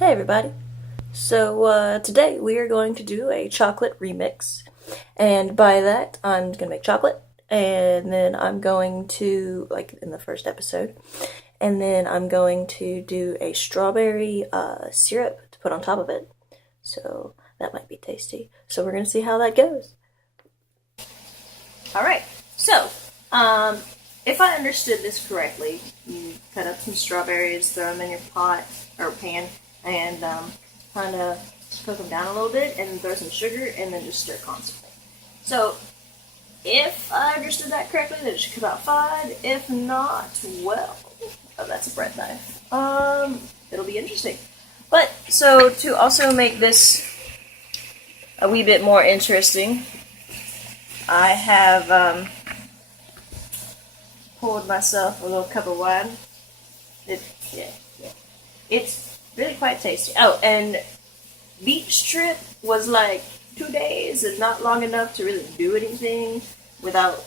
Hey everybody. So today we are going to do a chocolate remix. And by that, I'm going to make chocolate. And then I'm going to, like in the first episode, and then I'm going to do a strawberry syrup to put on top of it. So that might be tasty. So we're going to see how that goes. Alright, so if I understood this correctly, you cut up some strawberries, throw them in your pot or pan, and kind of cook them down a little bit, and throw some sugar, and then just stir constantly. So, if I understood that correctly, then it should come out fine. If not, well, oh, that's a bread knife. It'll be interesting. But so to also make this a wee bit more interesting, I have poured myself a little cup of wine. Yeah. It's really quite tasty. Oh, and beach trip was like 2 days and not long enough to really do anything without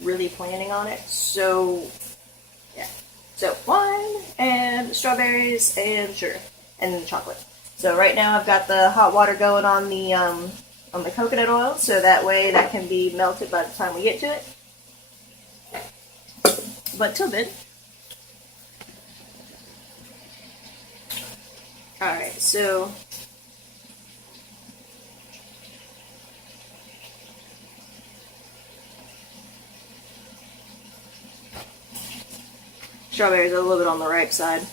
really planning on it. So, yeah. So, wine and strawberries and sugar and chocolate. So right now I've got the hot water going on the coconut oil, so that way that can be melted by the time we get to it. But till then. Alright, so strawberries are a little bit on the ripe side.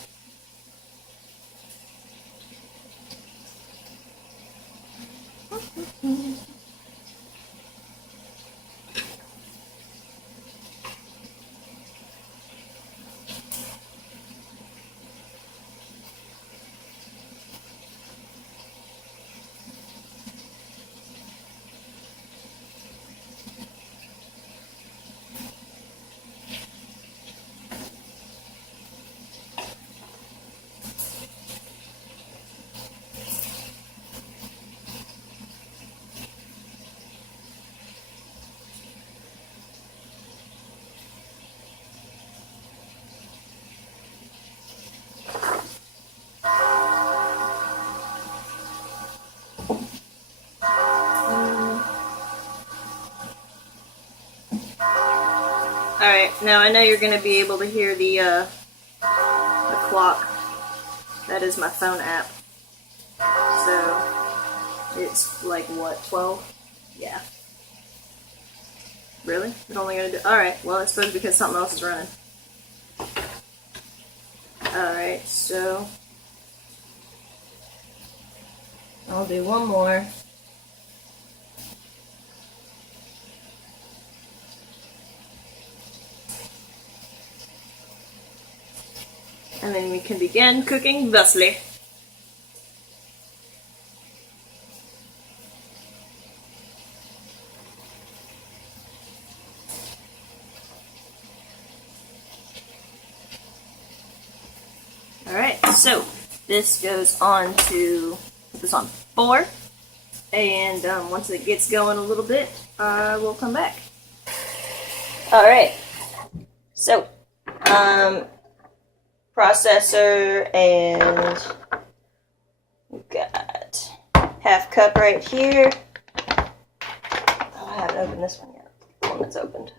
Alright, now I know you're going to be able to hear the clock. That is my phone app. So, it's like, what, 12? Yeah. Really? It's only going to do... Alright, well, it's supposed to be because something else is running. Alright, so... I'll do one more. And then we can begin cooking thusly. Alright, so this goes on to, put this on 4, and once it gets going a little bit, we'll come back. Alright, so, processor, and we've got half cup right here. Oh, I haven't opened this one yet, the one that's opened.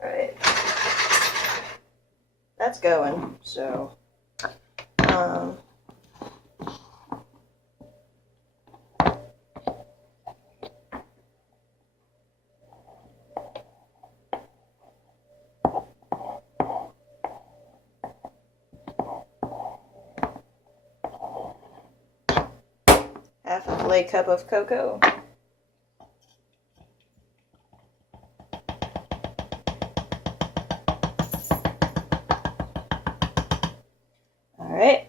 Alright, that's going, so, half a flake cup of cocoa. Alright.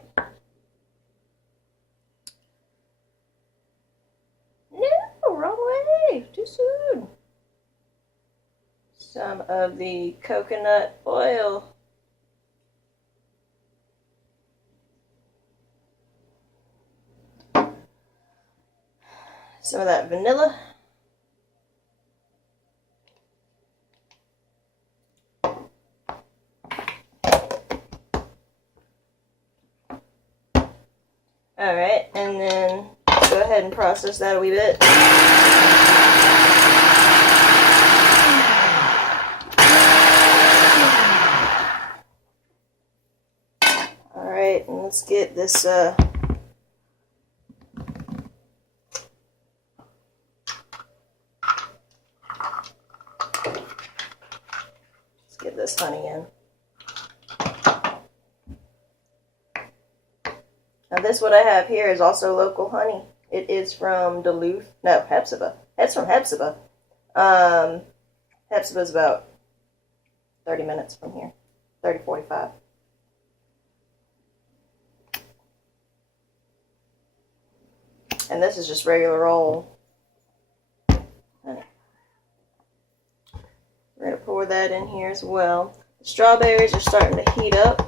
No, wrong way. Too soon. Some of the coconut oil. Some of that vanilla. Alright, and then go ahead and process that a wee bit. Alright, and let's get this let's get this honey in. Now this what I have here is also local honey. It is from Duluth. No, Hephzibah. It's from Hephzibah. Hephzibah's about 30 minutes from here. 30, 45. And this is just regular old honey. We're going to pour that in here as well. The strawberries are starting to heat up.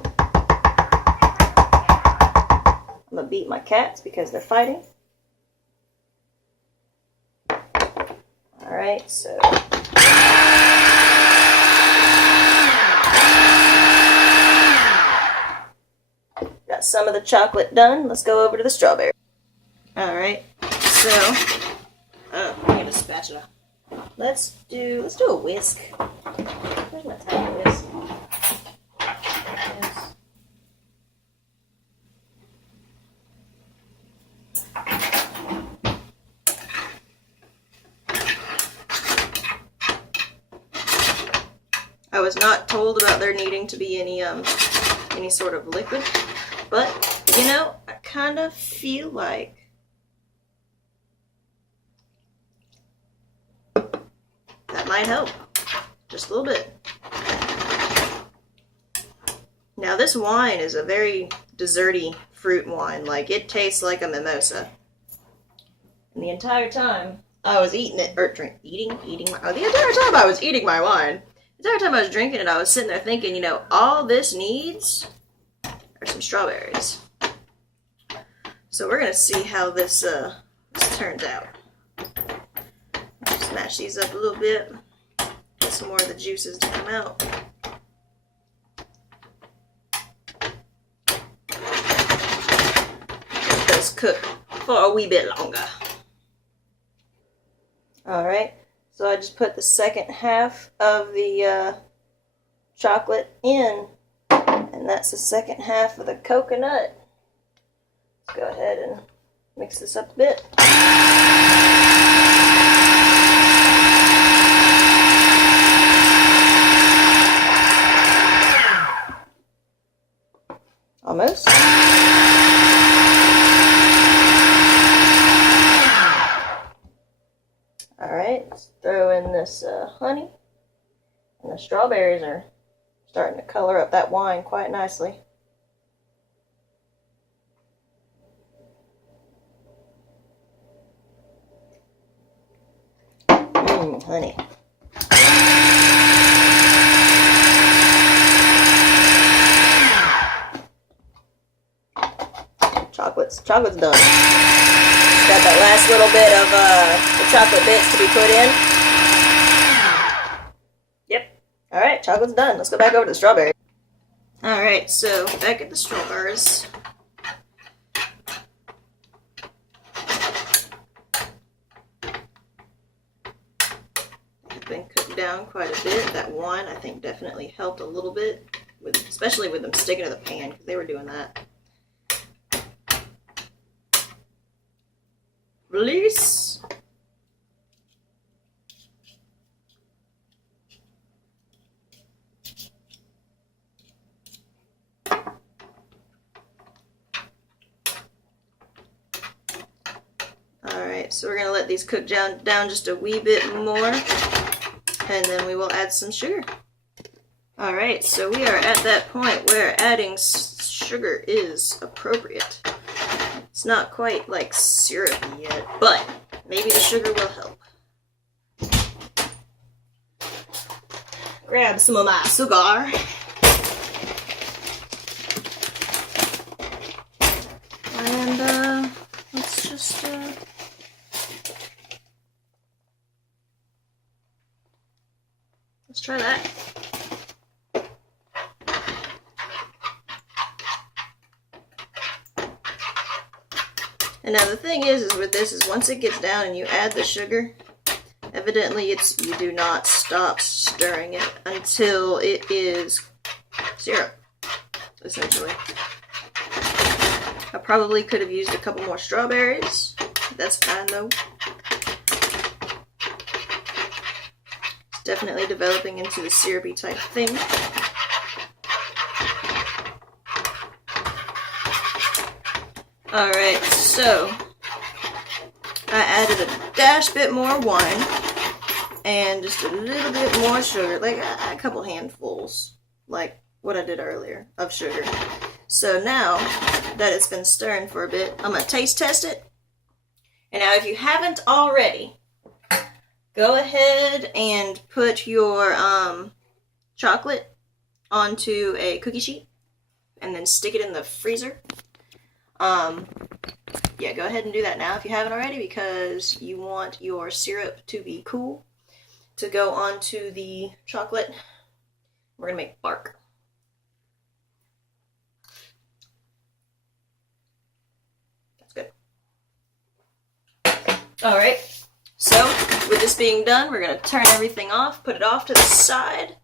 I'm going to beat my cats because they're fighting. Alright, so. Got some of the chocolate done. Let's go over to the strawberry. Alright, so. Oh, I need a spatula. Let's do a whisk. Where's my tiny whisk? Yes. I was not told about there needing to be any sort of liquid, but you know, I kind of feel like that might help just a little bit. Now this wine is a very desserty fruit wine. Like, it tastes like a mimosa. And the entire time I was eating it, or the entire time I was eating my wine, the entire time I was drinking it, I was sitting there thinking, you know, all this needs are some strawberries. So we're gonna see how this turns out. Smash these up a little bit. Get some more of the juices to come out. Let those cook for a wee bit longer. Alright, so I just put the second half of the chocolate in, and that's the second half of the coconut. Let's go ahead and mix this up a bit. Almost. Alright, let's throw in this honey. And the strawberries are starting to color up that wine quite nicely. Honey. Chocolate's done. Just got that last little bit of the chocolate bits to be put in. Yep. Alright, chocolate's done. Let's go back over to the strawberry. Alright, so back at the strawberries. They've been cooked down quite a bit. That wine, I think, definitely helped a little bit, especially with them sticking to the pan, because they were doing that. Release. Alright, so we're going to let these cook down just a wee bit more, and then we will add some sugar. Alright, so we are at that point where adding sugar is appropriate. It's not quite like syrupy yet, but maybe the sugar will help. Grab some of my sugar. And let's just let's try that. And now the thing is with this is once it gets down and you add the sugar, evidently you do not stop stirring it until it is syrup, essentially. I probably could have used a couple more strawberries. That's fine though. It's definitely developing into the syrupy type thing. Alright, so I added a dash bit more wine and just a little bit more sugar, like a couple handfuls, like what I did earlier of sugar. So now that it's been stirring for a bit, I'm going to taste test it. And now if you haven't already, go ahead and put your chocolate onto a cookie sheet and then stick it in the freezer. Yeah, go ahead and do that now if you haven't already, because you want your syrup to be cool to go onto the chocolate. We're gonna make bark. That's good. Alright, so with this being done, we're gonna turn everything off, put it off to the side,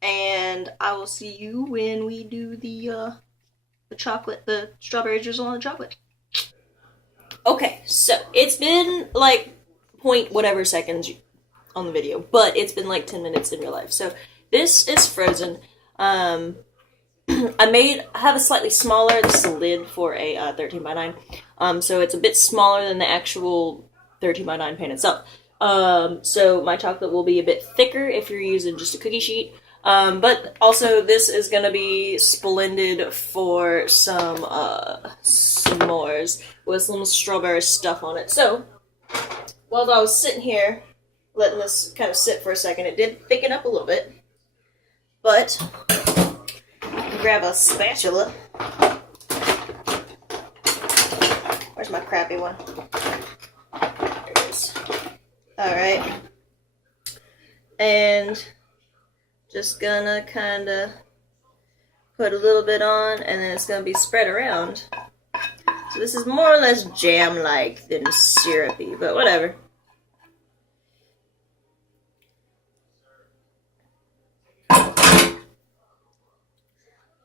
and I will see you when we do the chocolate, the strawberry drizzle on the chocolate. Okay, so it's been like point whatever seconds on the video, but it's been like 10 minutes in real life. So this is frozen. I have a slightly smaller, this is a lid for a 13 by 9. So it's a bit smaller than the actual 13 by 9 pan itself. So my chocolate will be a bit thicker if you're using just a cookie sheet. But also this is gonna be splendid for some s'mores with some strawberry stuff on it. So while I was sitting here letting this kind of sit for a second, it did thicken up a little bit. But grab a spatula. Where's my crappy one? There it is. Alright. And just gonna kind of put a little bit on, and then it's gonna be spread around. So this is more or less jam-like than syrupy, but whatever.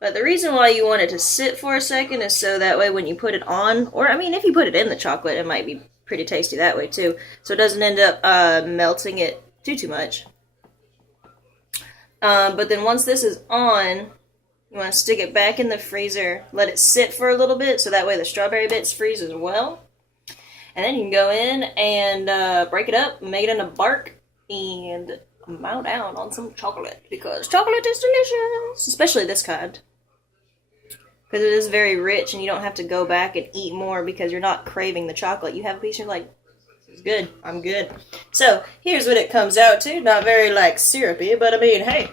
But the reason why you want it to sit for a second is so that way when you put it on, or I mean if you put it in the chocolate, it might be pretty tasty that way too. So it doesn't end up melting it too much. But then once this is on, you want to stick it back in the freezer, let it sit for a little bit, so that way the strawberry bits freeze as well. And then you can go in and break it up, make it into bark, and mow down on some chocolate, because chocolate is delicious, especially this kind. Because it is very rich, and you don't have to go back and eat more because you're not craving the chocolate. You have a piece, you're like, it's good, I'm good. So, here's what it comes out to. Not very, like, syrupy, but I mean, hey.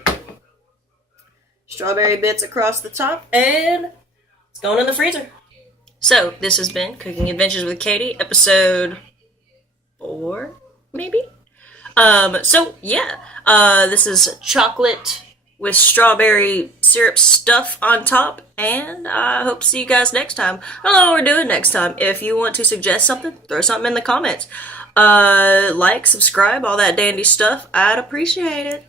Strawberry bits across the top, and it's going in the freezer. So, this has been Cooking Adventures with Katie, episode 4, maybe? So, yeah. This is chocolate with strawberry syrup stuff on top, and I hope to see you guys next time. I don't know what we're doing next time. If you want to suggest something, throw something in the comments. Like, subscribe, all that dandy stuff. I'd appreciate it.